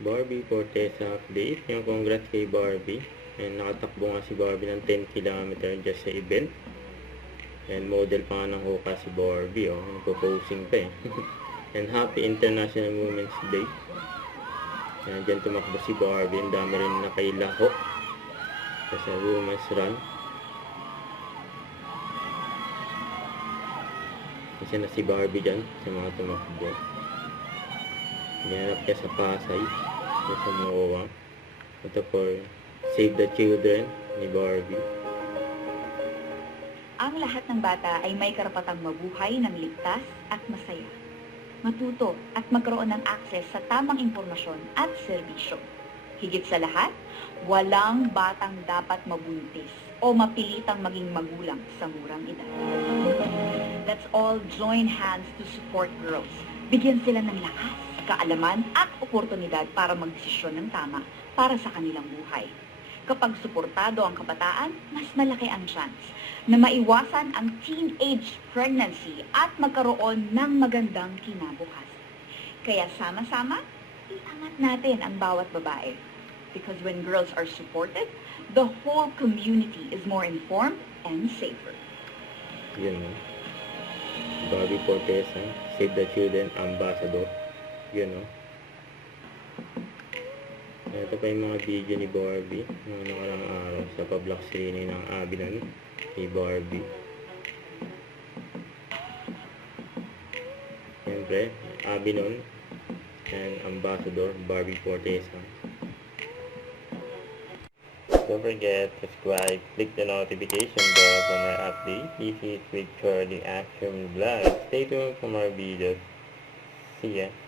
Barbie Fortesa update. Yung congrats kay Barbie. And nakatakbo nga si Barbie ng 10 km just sa event. And model pa nga ng Hoka si Barbie. Oh. Nagpo-posing pa eh. And happy International Women's Day. And dyan tumakbo si Barbie. Ang dami rin nakailaho sa women's run. Isa na si Barbie dyan sa mga tumakbo. Ginanap niya sa Pasay. Sa MOA. Ito for Save the Children ni Barbie. Ang lahat ng bata ay may karapatang mabuhay ng ligtas at masaya. Matuto at magkaroon ng akses sa tamang impormasyon at serbisyo. Higit sa lahat, walang batang dapat mabuntis o mapilitang maging magulang sa murang edad. Let's all join hands to support girls. Bigyan sila ng lakas, kaalaman at oportunidad para magdesisyon ng tama para sa kanilang buhay. Kapag suportado ang kabataan, mas malaki ang chance na maiwasan ang teenage pregnancy at magkaroon ng magandang kinabukasan. Kaya sama-sama, iangat natin ang bawat babae. Because when girls are supported, the whole community is more informed and safer. Yun no. Barbie Fortesa, Save the Children Ambassador. Yun no. Ito pa yung mga video ni Barbie mga nakarang araw sa pa-block screening ng Abinan ni Barbie. Siyempre, Abinon and Ambassador Barbie Fortesa. Don't forget to subscribe, click the notification bell for more updates. This is with Charlie Action Vlog. Stay tuned for more videos. See ya!